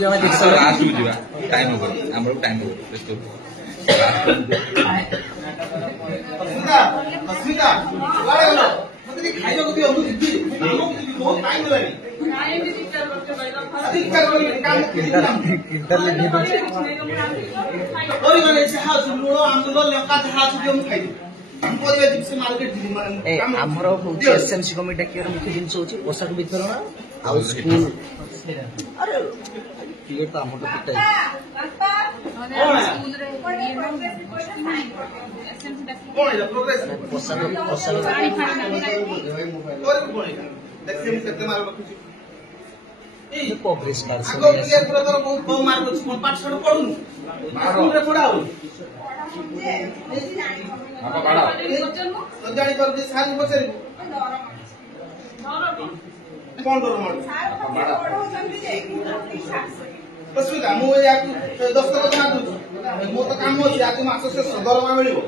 last में जीवा time हो हमरो टाइम हो बेस्तो अस्मिता लाडे गलो मते खाइलो को दियो दिदी बहुत टाइम होलानी अधिकार कर काम इंटरनेट नहीं ओरी गले से हाउ सुनो आंदोलन लका हाउ सुनो हम खाइ हम परिबे जिसे मार्केट दिली काम हमरो होची एसएमसी कमिटी के मुख्य जिंस होची पोशाक वितरण आ स्कूल अरे ये तो हमरो पिटाई स्कूल रे कोन है प्रोग्रेस पोशाक पानी और कोन है देखते हम केते मार बकुची ए प्रोग्रेस कर से आगो क्लियर कर तो बहुत बहु मार बकुची कोन पाठ छोड़ पढु स्कूल रे पढाओ आपा बाड़ा तो जानी पर जे साल बचरी कोन डर मार अस्मिता मु या 10 टका ना दू मो तो काम हो या तुम मास से दरमा मिलिबो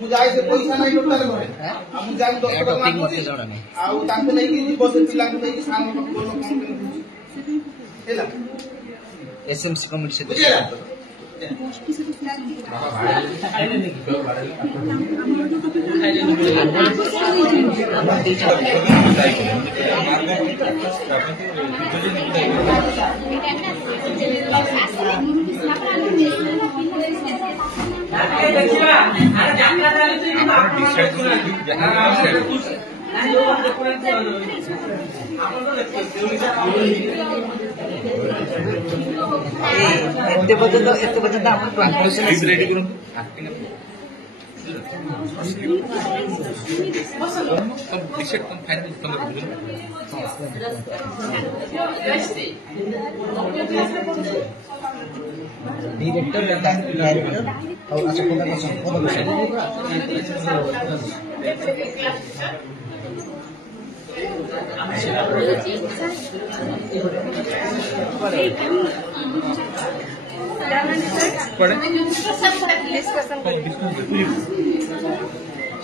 मु जाई से पैसा नै टोटल घरे आ मु जाई 10 टका ना आ तांके नै कि जीव से पिला को नै कि सानो कोनो काम हेला एसएमसी कमिटी से बुझेला एते पर्यंत आपण कन्क्लूजन रेडी करून सब डिसाइड कम फाइनल कम डायरेक्टर डायरेक्टर और अच्छा कोना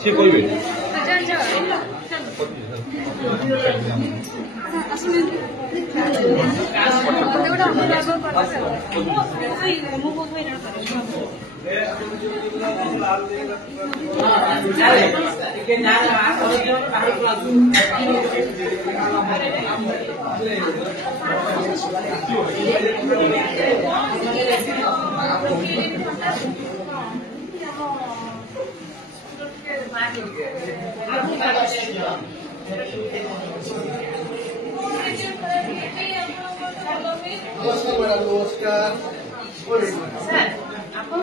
से कोई भी नमस्कार मैडम नमस्कार सर आपण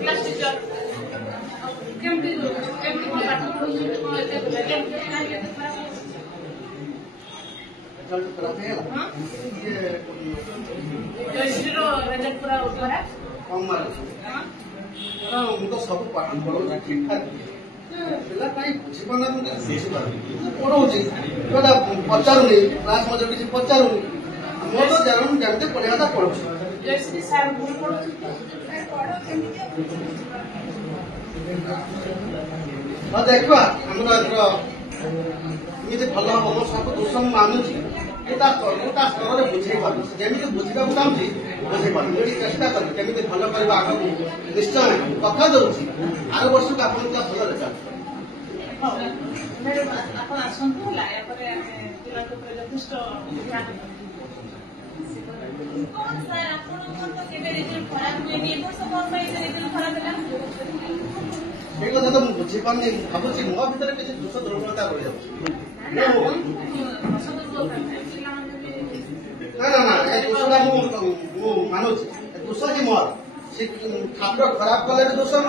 क्लास टीचर केमती पाठ रिजल्ट खराब है ये जीरो रिजल्ट पूरा ऊपर है कम मार्क हां मु तो सब पाठ पढो ठीक ठाक पिला काई बुझी पाना मु बुझी पाना पढौची कोडा पचारुनी क्लास में किसी पचारुनी मो तो जानम जानते पढ़ाता पढौची जैसे सर भूल पढौची हां देखो हमरा एथरो इते भलो हम सब दोषम मानुची एता कोटा स्तरे बुझे पाबो जेमिति बुझिबा चाहूची बुझे पाबो एडी चेष्टा कर केमिति भलो करबा आगो निश्चय कथा दउची आरो वर्ष का अपन का भलो रिजल्ट मैडम आपण आसंतु ला या पर पिला को यथेष्ट ध्यान कौन सर आपण कोन तो केबे रिजल्ट खराब हुए नि वर्ष कोन पाई रिजल्ट खराब होला एक कथा तो बुझी पानी भाबुची मो भीतर किछि दोष दुर्बलता रहि जाउ ना ना ना ए दोषला मु मानुची दोष कि मोर से छात्र खराब कले दोष हो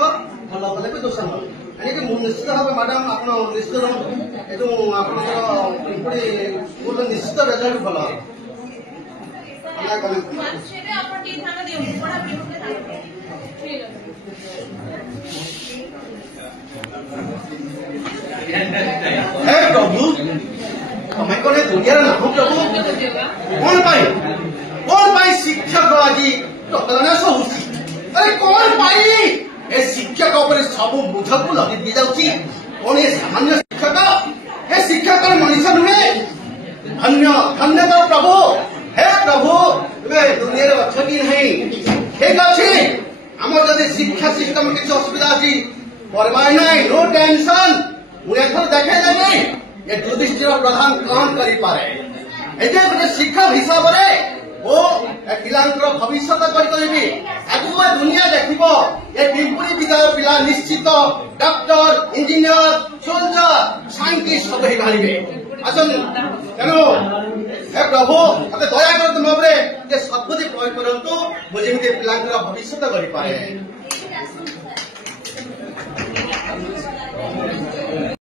भलो कले भी दोष हो यानी कि मु निश्चित भाबे मैडम आपण निश्चित रहू ए जो आपण पुरी स्कूल निश्चित रिजल्ट भलो हमरा कले मानसेटे आपण टी ध्यान दियो पढा पेपर के ध्यान ठीक है प्रभु हमें कोने दुनिया ना हो प्रभु कौन पाई शिक्षक आज टकराना सोची अरे कौन पाई ए शिक्षक ऊपर सब बुझ को लगे दी जाउची कौन ये सामान्य शिक्षक ए शिक्षक मनुष्य नुहे धन्य धन्य तो प्रभु हे प्रभु वे दुनिया যদি শিক্ষা সিস্টেম কিছু অসুবিধা আছে করবাই নাই নো টেনশন মু এথর দেখাই দেবি যে যুধিষ্ঠির প্রধান কଣ କରିପାରେ এই যে গোটে শিক্ষক হিসাବରେ ও পিলাଙ୍କର ভবিষ্যତ କରିପାରିବି ଆଗକୁ ଏ ଦୁନିଆ ଦେଖିବ ଏ ପିମ୍ପୁଡ଼ି ବିଦ୍ୟାଳୟ ପିଲା ନିଶ୍ଚିତ ଡକ୍ଟର ଇଞ୍ଜିନିୟର ସୋଲଜର ସାଇଣ୍ଟିଷ୍ଟ ସବୁ ହେଇ ବାହାରିବେ ଆସନ୍ତୁ ତେଣୁ ହେ ପ୍ରଭୁ ମତେ ଦୟା କରନ୍ତୁ ମୋ ଉପରେ ଯେ ସଦ୍ବୁଦ୍ଧି ପ୍ରୟୋଗ କରନ୍ତୁ ମୁଁ ଯେମିତି ପିଲାଙ୍କର ଭବିଷ୍ୟତ କରିପାରେ